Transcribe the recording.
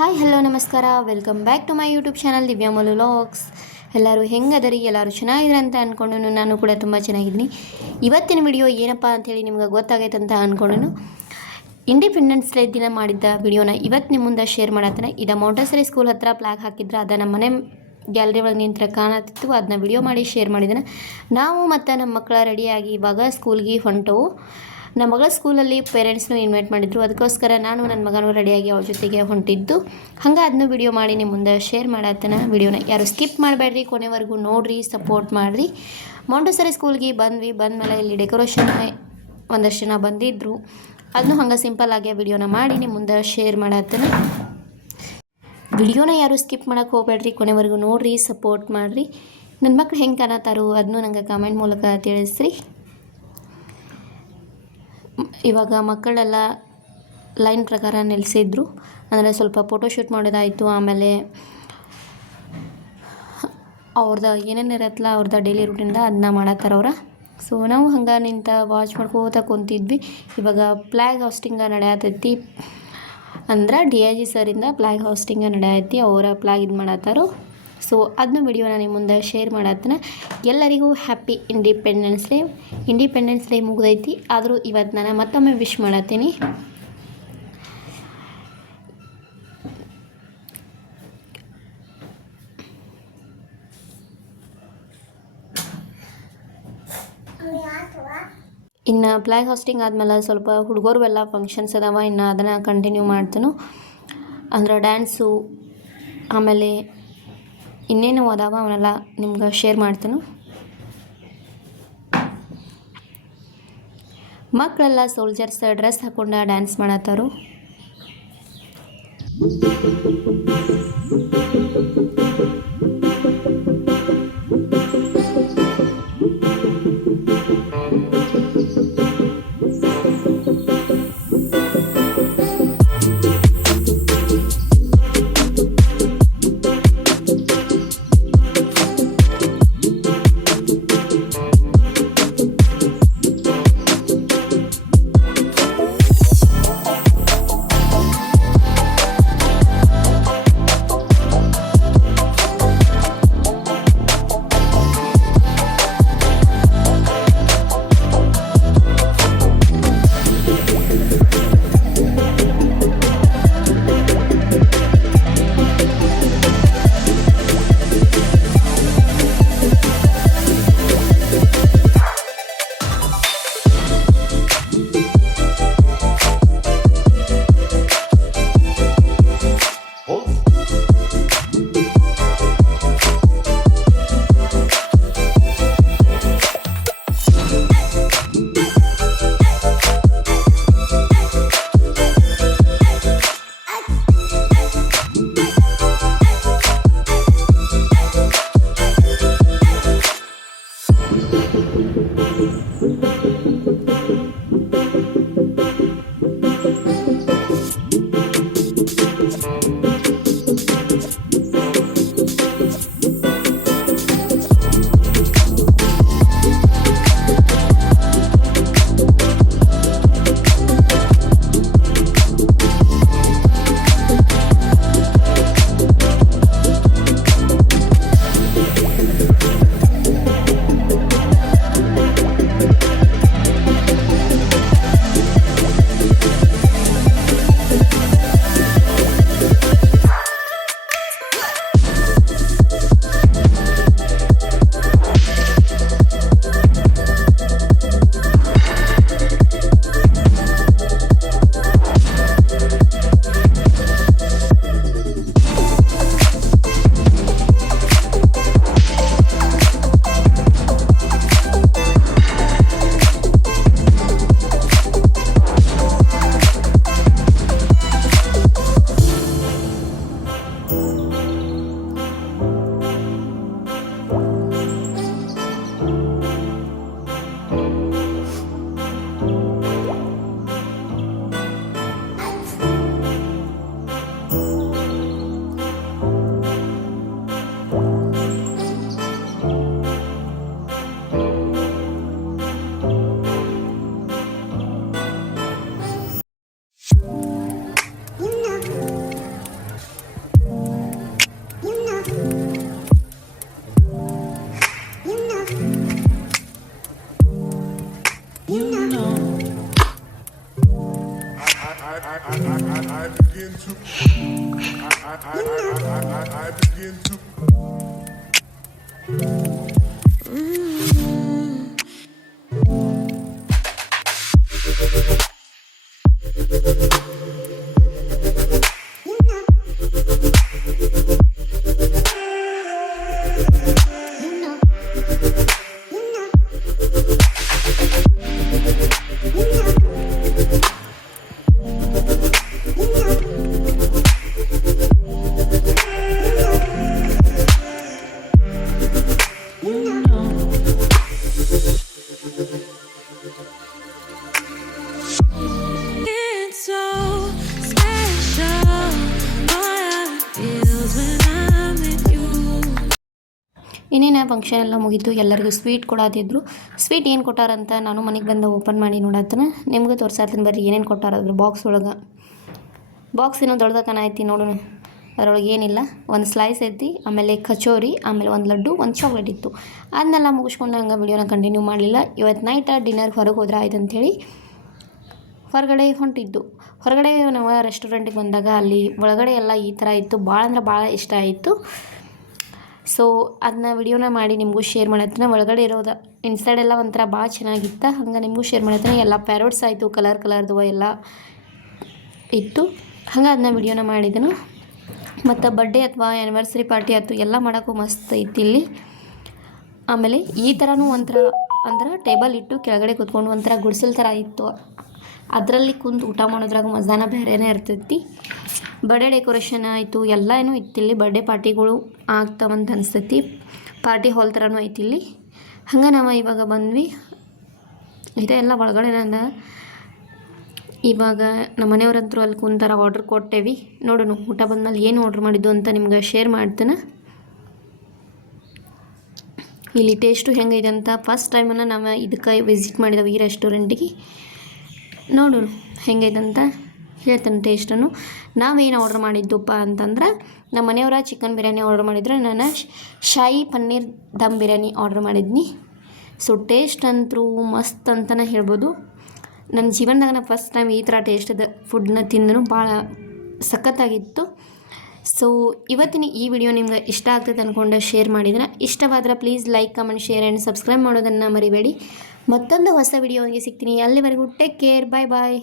Hi hello ನಮಸ್ಕಾರ, welcome back to my YouTube channel Divya Malu vlogs. ಎಲ್ಲರೂ ಹೆಂಗದರಿ? ಎಲ್ಲರೂ ಚೆನ್ನಾಗಿದ್ರೆ ಅಂತ ಅಂದ್ಕೊಂಡು ನಾನು ಕೂಡ ತುಂಬ ಚೆನ್ನಾಗಿದ್ದೀನಿ. ಇವತ್ತಿನ ವಿಡಿಯೋ ಏನಪ್ಪ ಅಂಥೇಳಿ ನಿಮ್ಗೆ ಗೊತ್ತಾಗೈತೆ ಅಂತ ಅಂದ್ಕೊಂಡು ಇಂಡಿಪೆಂಡೆನ್ಸ್ ಡೇ ದಿನ ಮಾಡಿದ್ದ ವಿಡಿಯೋನ ಇವತ್ತು ನಿಮ್ಮ ಮುಂದೆ ಶೇರ್ ಮಾಡತ್ತೇನೆ. ಇದು ಮೌಂಟೆಸರಿ ಸ್ಕೂಲ್ ಹತ್ರ ಫ್ಲಾಗ್ ಹಾಕಿದ್ರೆ ಅದು ನಮ್ಮ ಮನೆ ಗ್ಯಾಲರಿ ಒಳಗೆ ನಿಂತರ ಕಾಣತ್ತಿತ್ತು. ಅದನ್ನ ವಿಡಿಯೋ ಮಾಡಿ ಶೇರ್ ಮಾಡಿದ್ದೇನೆ. ನಾವು ಮತ್ತು ನಮ್ಮ ಮಕ್ಕಳ ರೆಡಿಯಾಗಿ ಇವಾಗ ಸ್ಕೂಲ್ಗೆ ಹೊಂಟವು. ನಮ್ಮ ಮಗಳ ಸ್ಕೂಲಲ್ಲಿ ಪೇರೆಂಟ್ಸ್ನೂ ಇನ್ವೈಟ್ ಮಾಡಿದ್ರು, ಅದಕ್ಕೋಸ್ಕರ ನಾನು ನನ್ನ ಮಗನೂ ರೆಡಿಯಾಗಿ ಅವ್ರ ಜೊತೆಗೆ ಹೊಂಟಿದ್ದು. ಹಂಗೆ ಅದನ್ನು ವಿಡಿಯೋ ಮಾಡಿ ನಿಮ್ಮ ಮುಂದೆ ಶೇರ್ ಮಾಡತ್ತೇನೆ. ವಿಡಿಯೋನ ಯಾರು ಸ್ಕಿಪ್ ಮಾಡಬೇಡ್ರಿ, ಕೊನೆವರೆಗೂ ನೋಡಿರಿ, ಸಪೋರ್ಟ್ ಮಾಡಿರಿ. ಮೌಂಟೆಸರಿ ಸ್ಕೂಲ್ಗೆ ಬಂದಮೇಲೆ ಇಲ್ಲಿ ಡೆಕೋರೇಷನ್ ಒಂದಷ್ಟು ಜನ ಬಂದಿದ್ದರು. ಅದನ್ನು ಹಂಗೆ ಸಿಂಪಲ್ಲಾಗಿ ವಿಡಿಯೋನ ಮಾಡಿ ನಿಮ್ಮ ಮುಂದೆ ಶೇರ್ ಮಾಡತ್ತೇನೆ. ವಿಡಿಯೋನ ಯಾರು ಸ್ಕಿಪ್ ಮಾಡೋಕ್ಕೆ ಹೋಗಬೇಡ್ರಿ, ಕೊನೆವರೆಗೂ ನೋಡಿರಿ, ಸಪೋರ್ಟ್ ಮಾಡಿರಿ. ನನ್ನ ಮಕ್ಳು ಹೆಂಗೆ ಕಾಣತ್ತಾರೋ ಅದನ್ನು ನನಗೆ ಕಾಮೆಂಟ್ ಮೂಲಕ ತಿಳಿಸ್ರಿ. ಇವಾಗ ಮಕ್ಕಳೆಲ್ಲ ಲೈನ್ ಪ್ರಕಾರ ನಿಲ್ಲಿಸಿದ್ರು, ಅಂದರೆ ಸ್ವಲ್ಪ ಫೋಟೋಶೂಟ್ ಮಾಡೋದಾಯಿತು. ಆಮೇಲೆ ಅವ್ರದ್ದು ಏನೇನು ಇರತ್ತಲ್ಲ ಅವ್ರದ್ದು ಡೈಲಿ ರೂಟೀನ್ದ ಅದನ್ನ ಮಾಡತ್ತಾರ ಅವ್ರು. ಸೊ ನಾವು ಹಂಗೆ ನಿಂತ ವಾಚ್ ಮಾಡ್ಕೋತ ಕುಂತಿದ್ವಿ. ಇವಾಗ ಫ್ಲ್ಯಾಗ್ ಹಾಸ್ಟಿಂಗ ನಡೆಯತೈತಿ, ಅಂದ್ರೆ DIG ಸರಿಂದ ಫ್ಲ್ಯಾಗ್ ಹಾಸ್ಟಿಂಗ ನಡೆಯೈತಿ. ಅವರ ಫ್ಲ್ಯಾಗ್ ಇದು ಮಾಡತ್ತಾರೋ. ಸೊ ಅದನ್ನ ವಿಡಿಯೋನ ನಿಮ್ಮ ಮುಂದೆ ಶೇರ್ ಮಾಡತ್ತೇನೆ. ಎಲ್ಲರಿಗೂ happy Independence Day. Independence Day ಮುಗಿದೈತಿ, ಆದರೂ ಇವತ್ತು ನಾನು ಮತ್ತೊಮ್ಮೆ ವಿಶ್ ಮಾಡತ್ತೀನಿ. ಇನ್ನು ಫ್ಲ್ಯಾಗ್ ಹಾಸ್ಟಿಂಗ್ ಆದಮೇಲೆ ಸ್ವಲ್ಪ ಹುಡುಗರು ಫಂಕ್ಷನ್ಸ್ ಅದಾವ, ಇನ್ನು ಅದನ್ನು ಕಂಟಿನ್ಯೂ ಮಾಡ್ತೇನೆ. ಅಂದ್ರೆ ಡ್ಯಾನ್ಸು ಆಮೇಲೆ ಇನ್ನೇನು ಅದಾವ ಅವನ್ನೆಲ್ಲ ನಿಮ್ಗೆ ಶೇರ್ ಮಾಡ್ತೇನೆ. ಮಕ್ಕಳೆಲ್ಲ ಸೋಲ್ಜರ್ಸ್ ಡ್ರೆಸ್ ಹಾಕೊಂಡು dance ಮಾಡತ್ತಾರು. I begin to. It's so special. All it feels when I'm with you. ಇನ್ನೇನು ಫಂಕ್ಷನ್ ಎಲ್ಲ ಮುಗೀತು, ಎಲ್ಲರಿಗೂ ಸ್ವೀಟ್ ಕೊಡಾತಿದ್ರು. ಸ್ವೀಟ್ ಏನು ಕೊಟ್ಟಾರಂತ ನಾನು ಮನೆಗೆ ಬಂದು ಓಪನ್ ಮಾಡಿ ನೋಡತ್ತನ ನಿಮ್ಗೆ ತೋರ್ಸಾತೀನಿ ಬರ್ರಿ ಏನೇನು ಕೊಟ್ಟಾರದ್ರ ಬಾಕ್ಸ್ ಒಳಗೆ. ಬಾಕ್ಸ್ ಏನೋ ದೊಡ್ಡದಕ್ಕನ ಐತಿ ನೋಡೋಣ. ಅದರೊಳಗೆ ಏನಿಲ್ಲ, ಒಂದು ಸ್ಲೈಸ್ ಐತಿ, ಆಮೇಲೆ ಕಚೋರಿ, ಆಮೇಲೆ ಒಂದು ಲಡ್ಡು, ಒಂದು ಚಾಕ್ಲೇಟ್ ಇತ್ತು. ಅದನ್ನೆಲ್ಲ ಮುಗಿಸ್ಕೊಂಡು ಹಂಗೆ ವಿಡಿಯೋನ ಕಂಟಿನ್ಯೂ ಮಾಡಲಿಲ್ಲ. ಇವತ್ತು ನೈಟ್ ಡಿನ್ನರ್ಗೆ ಹೊರಗೆ ಹೋದ್ರೆ ಆಯ್ತು ಅಂಥೇಳಿ ಹೊರಗಡೆ ಹೊಂಟಿದ್ದು. ಹೊರಗಡೆ ನಾವು ರೆಸ್ಟೋರೆಂಟಿಗೆ ಬಂದಾಗ ಅಲ್ಲಿ ಒಳಗಡೆ ಎಲ್ಲ ಈ ಥರ ಇತ್ತು. ಭಾಳ ಅಂದ್ರೆ ಭಾಳ ಇಷ್ಟ ಆಯಿತು. ಸೊ ಅದನ್ನ ವಿಡಿಯೋನ ಮಾಡಿ ನಿಮಗೂ ಶೇರ್ ಮಾಡತ್ತೀನಿ. ಒಳಗಡೆ ಇರೋದು ಇನ್ಸೈಡ್ ಎಲ್ಲ ಒಂಥರ ಭಾಳ ಚೆನ್ನಾಗಿತ್ತು, ಹಂಗೆ ನಿಮಗೂ ಶೇರ್ ಮಾಡತ್ತೀನಿ. ಎಲ್ಲ ಪ್ಯಾರೋಟ್ಸ್ ಆಯಿತು, ಕಲರ್ದು ಎಲ್ಲ ಇತ್ತು, ಹಂಗೆ ಅದನ್ನ ವಿಡಿಯೋನ ಮಾಡಿದನು. ಮತ್ತು ಬರ್ಡೇ ಅಥವಾ ಆ್ಯನಿವರ್ಸರಿ ಪಾರ್ಟಿ ಆಯಿತು, ಎಲ್ಲ ಮಾಡೋಕ್ಕೂ ಮಸ್ತ್ ಐತಿ ಇಲ್ಲಿ. ಆಮೇಲೆ ಈ ಥರನೂ ಒಂಥರ ಅಂದ್ರೆ ಟೇಬಲ್ ಇಟ್ಟು ಕೆಳಗಡೆ ಕೂತ್ಕೊಂಡು ಒಂಥರ ಗುಡಿಸಲ್ ಥರ ಇತ್ತು. ಅದರಲ್ಲಿ ಕುಂತು ಊಟ ಮಾಡೋದ್ರಾಗ ಮಜಾನ ಬೇರೆನೇ ಇರ್ತೈತಿ. ಬರ್ಡೇ ಡೆಕೋರೇಷನ್ ಆಯಿತು, ಎಲ್ಲ ಏನೂ ಇತ್ತಿಲ್ಲಿ. ಬರ್ಡೇ ಪಾರ್ಟಿಗಳು ಆಗ್ತಾವಂತ ಅನಿಸ್ತೈತಿ. ಪಾರ್ಟಿ ಹಾಲ್ ಥರನೂ ಐತಿ ಇಲ್ಲಿ. ಹಂಗೆ ನಾವು ಇವಾಗ ಬಂದ್ವಿ. ಇದೆಲ್ಲ ಒಳಗಡೆ ನಾನು ಇವಾಗ ನಮ್ಮ ಮನೆಯವ್ರಂತರೂ ಅಲ್ಲಿ ಕುಂತಾರ, ಆರ್ಡ್ರ್ ಕೊಟ್ಟೇವಿ. ನೋಡೋಣ ಊಟ ಬಂದ್ಮೇಲೆ ಏನು ಆರ್ಡ್ರ್ ಮಾಡಿದ್ದು ಅಂತ ನಿಮ್ಗೆ ಶೇರ್ ಮಾಡ್ತೇನೆ. ಇಲ್ಲಿ ಟೇಸ್ಟು ಹೆಂಗೈತೆ ಅಂತ ಫಸ್ಟ್ ಟೈಮನ್ನು ನಾವು ಇದಕ್ಕೆ ವಿಸಿಟ್ ಮಾಡಿದೆವು, ಈ ರೆಸ್ಟೋರೆಂಟಿಗೆ. ನೋಡೋಣ ಹೆಂಗೈತೆ ಅಂತ ಹೇಳ್ತೇನೆ ಟೇಸ್ಟನ್ನು. ನಾವೇನು ಆರ್ಡ್ರ್ ಮಾಡಿದ್ದಪ್ಪ ಅಂತಂದ್ರೆ ನಮ್ಮ ಮನೆಯವರ ಚಿಕನ್ ಬಿರಿಯಾನಿ ಆರ್ಡ್ರ್ ಮಾಡಿದ್ರೆ, ನಾನು ಶಾಯಿ paneer dum biryani order ಮಾಡಿದ್ನಿ. So taste ಅಂತೂ ಮಸ್ತ್ ಅಂತಲೇ ಹೇಳ್ಬೋದು. ನನ್ನ ಜೀವನದಾಗ ನಾನು ಫಸ್ಟ್ ಟೈಮ್ ಈ ಥರ ಟೇಸ್ಟದ ಫುಡ್ನ ತಿಂದನು, ಭಾಳ ಸಖತ್ತಾಗಿತ್ತು. ಸೊ ಇವತ್ತಿನ ಈ ವಿಡಿಯೋ ನಿಮ್ಗೆ ಇಷ್ಟ ಆಗ್ತದೆ ಅಂದ್ಕೊಂಡು ಶೇರ್ ಮಾಡಿದ್ರೆ, ಇಷ್ಟವಾದ್ರೆ please like, comment, share and subscribe ಮಾಡೋದನ್ನು ಮರಿಬೇಡಿ. ಮತ್ತೊಂದು ಹೊಸ ವಿಡಿಯೋಗೆ ಸಿಗ್ತೀನಿ. ಅಲ್ಲಿವರೆಗೂ ಟೇಕ್ ಕೇರ್, ಬಾಯ್ ಬಾಯ್.